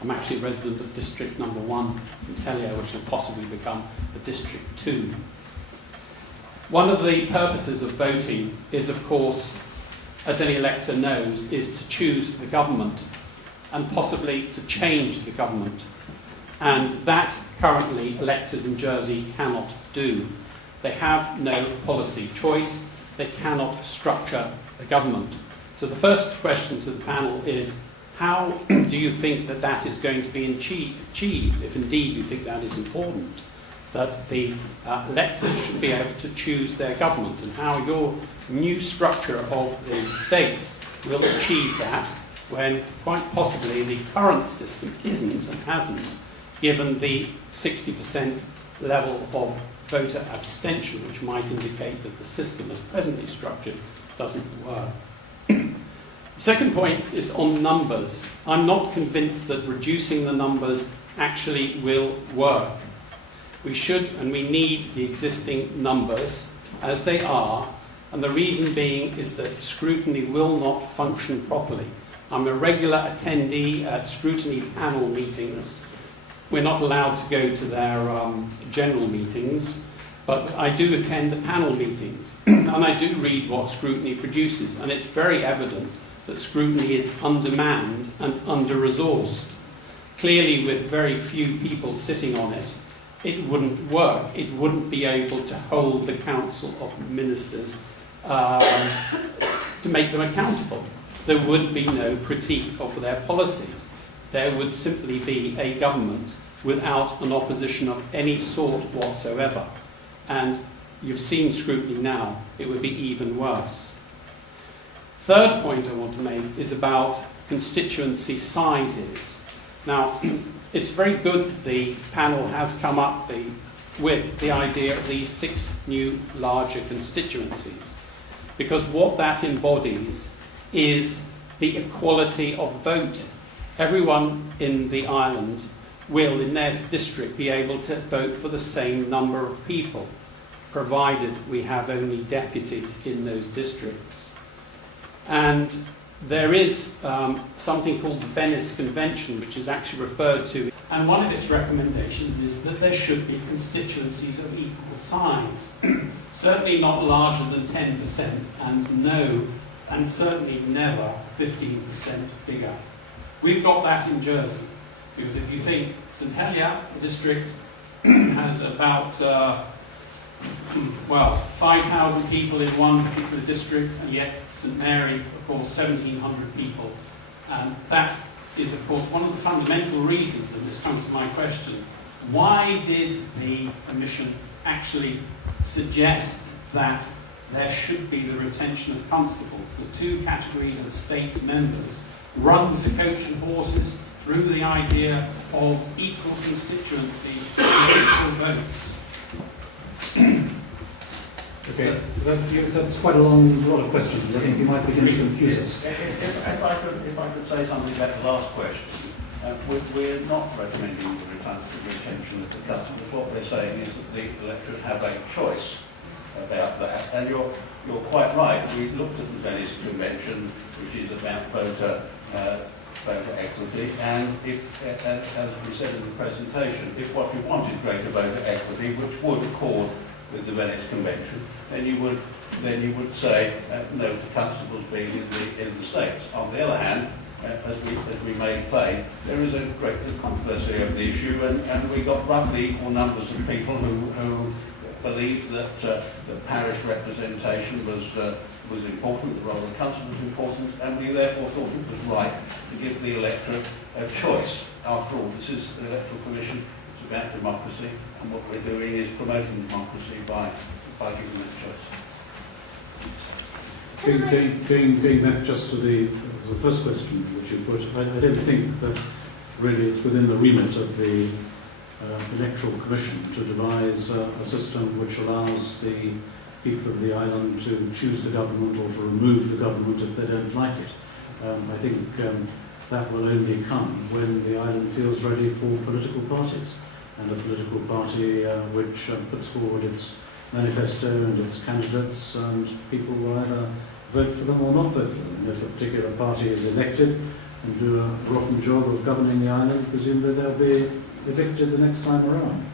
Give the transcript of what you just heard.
I'm actually a resident of District Number 1, St Helier, which will possibly become a District 2. One of the purposes of voting is, of course, as any elector knows, is to choose the government and possibly to change the government. And that currently electors in Jersey cannot do. They have no policy choice. They cannot structure the government. So the first question to the panel is, how do you think that that is going to be achieved, if indeed you think that is important, that the electors should be able to choose their government, and how your new structure of the states will achieve that when quite possibly the current system isn't and hasn't, given the 60% level of voter abstention, which might indicate that the system as presently structured doesn't work. The second point is on numbers. I'm not convinced that reducing the numbers actually will work. We should and we need the existing numbers as they are, and the reason being is that scrutiny will not function properly. I'm a regular attendee at scrutiny panel meetings. We're not allowed to go to their general meetings, but I do attend the panel meetings, and I do read what scrutiny produces, and it's very evident that scrutiny is undermanned and under-resourced. Clearly, with very few people sitting on it, it wouldn't work. It wouldn't be able to hold the Council of Ministers to make them accountable. There would be no critique of their policies. There would simply be a government without an opposition of any sort whatsoever. And you've seen scrutiny now. It would be even worse. Third point I want to make is about constituency sizes. Now, it's very good the panel has come up with the idea of these 6 new larger constituencies, because what that embodies is the equality of vote. Everyone in the island will, in their district, be able to vote for the same number of people, provided we have only deputies in those districts. And there is something called the Venice Convention, which is actually referred to, and one of its recommendations is that there should be constituencies of equal size. Certainly not larger than 10%, and certainly never 15% bigger. We've got that in Jersey, because if you think St Helier district has about 5,000 people in one particular district, and yet St Mary, of course, 1,700 people. That is, of course, one of the fundamental reasons, and this comes to my question, why did the Commission actually suggest that there should be the retention of constables? The 2 categories of states members runs the coach and horses through the idea of equal constituencies and equal votes. Okay, that's quite a lot of questions. I think you might begin to confuse us. If I could say something about the last question. We're not recommending the retention of the constables. What we're saying is that the electorate have a choice about that. And you're quite right. We've looked at the Venice Convention, which is about voter equity, and if, as we said in the presentation, if what you want is greater voter equity, which would accord with the Venice Convention, then you would say no to constables being in the states. On the other hand, as we made plain, there is a great controversy of the issue, and we got roughly equal numbers of people who believed that the parish representation was important, the role of the constable was important, and we therefore thought it was right to give the electorate a choice. After all, this is the Electoral Commission, it's about democracy, and what we're doing is promoting democracy by giving them a choice. Going back just to the first question which you put, I don't think that really it's within the remit of the Electoral Commission to devise a system which allows the people of the island to choose the government or to remove the government if they don't like it. I think that will only come when the island feels ready for political parties, and a political party which puts forward its manifesto and its candidates, and people will either vote for them or not vote for them. And if a particular party is elected, and do a rotten job of governing the island, presumably they'll be evicted the next time around.